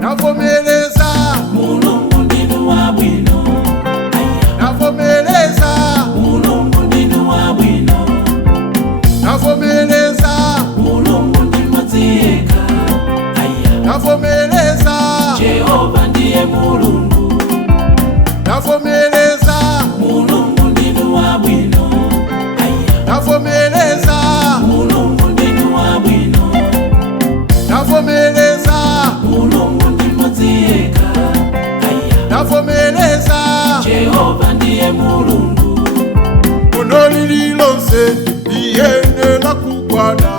Navomereza Mulungu ndinu wabwino. Navomereza Mulungu ndinu wabwino. Navomereza Mulungu ndi mmodzi yekha. Navomereza Jehova ndiye Mulungu. Navomereza Mulungu ndinu wabwino. Navomereza Mulungu ndinu wabwino. Navomereza Mulungu ndi mmodzi yekha. Navomereza Jehova ndiye Mulungu. Ono lililonse liyenera kugwana,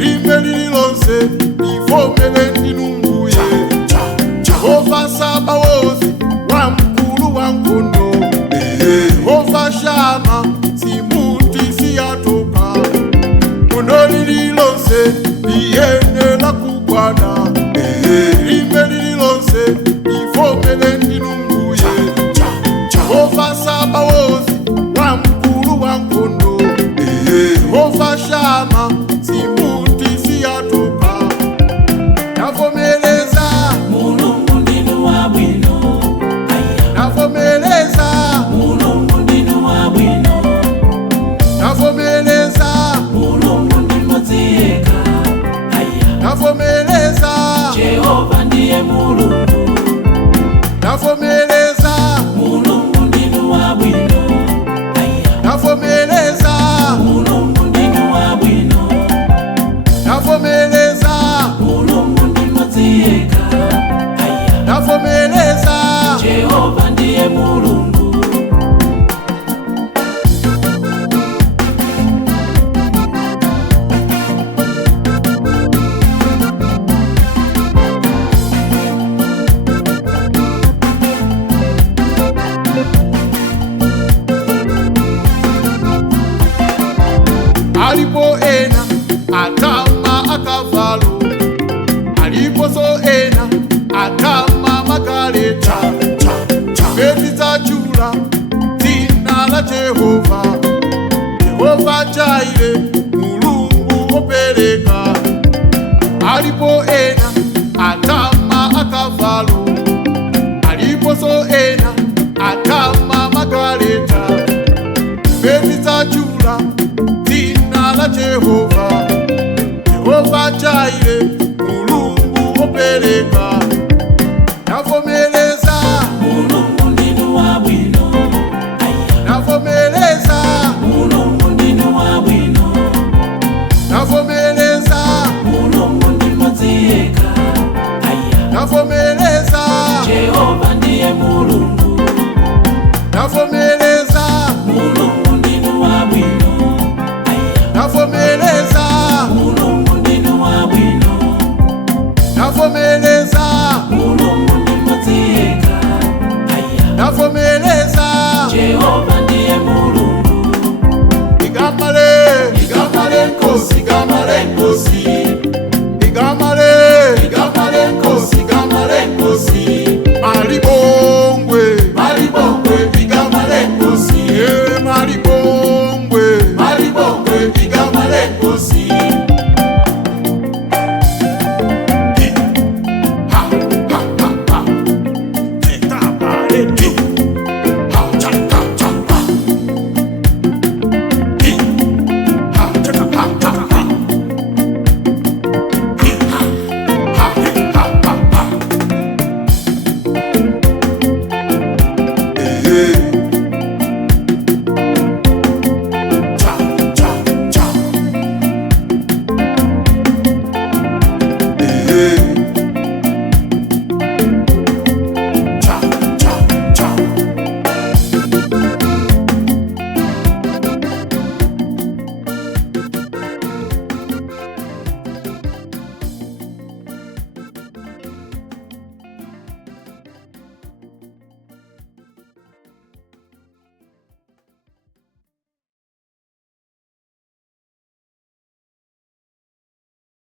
limbe lililonse livomere ndinu Mbuye. Yehova Sabaothi wamkulu wa nkhondo, Yehova Shama simuti siyatopa. Ono lililonse liyenera kugwana, limbe lililonse livomere ndinu Mbuye. Yehova Sabaothi wamkulu wa nkhondo, Yehova Shama simuti siyatopa. Navomereza Mulungu ndinu wabwino. Navomereza Mulungu ndinu wabwino. Navomereza Mulungu ndi mmodzi yekha. Navomereza Jehova ndiye Mulungu. Navomereza Mulungu ndinu wabwino. Navomereza Mulungu ndinu wabwino. Navomereza Mulungu ndi mmodzi yekha. Navomereza Jehova ndiye Mulungu. alipo ena atama akavalo, aliponso ena atama magaleta. Mbezi zachula dzina la Jehova, Yehova Jaire Mulungu wopereka. Alipo ena atama akavalo, aliponso ena atama magaleta. Mbezi zachula dzina la Jehova, Yehova Jaire Mulungu wopereka. Navomereza Mulungu ndinu wabwino. Navomereza Mulungu ndinu wabwino. Navomereza Mulungu ndi mmodzi yekha. Navomereza Jehova ndiye Mulungu. Navomereza Mulungu ndinu wabwino. Navomereza Mulungu ndinu wabwino. Navomereza Mulungu ndi mmodzi yekha. Navomereza Jehova ndiye Mulungu. Igamale Nkosi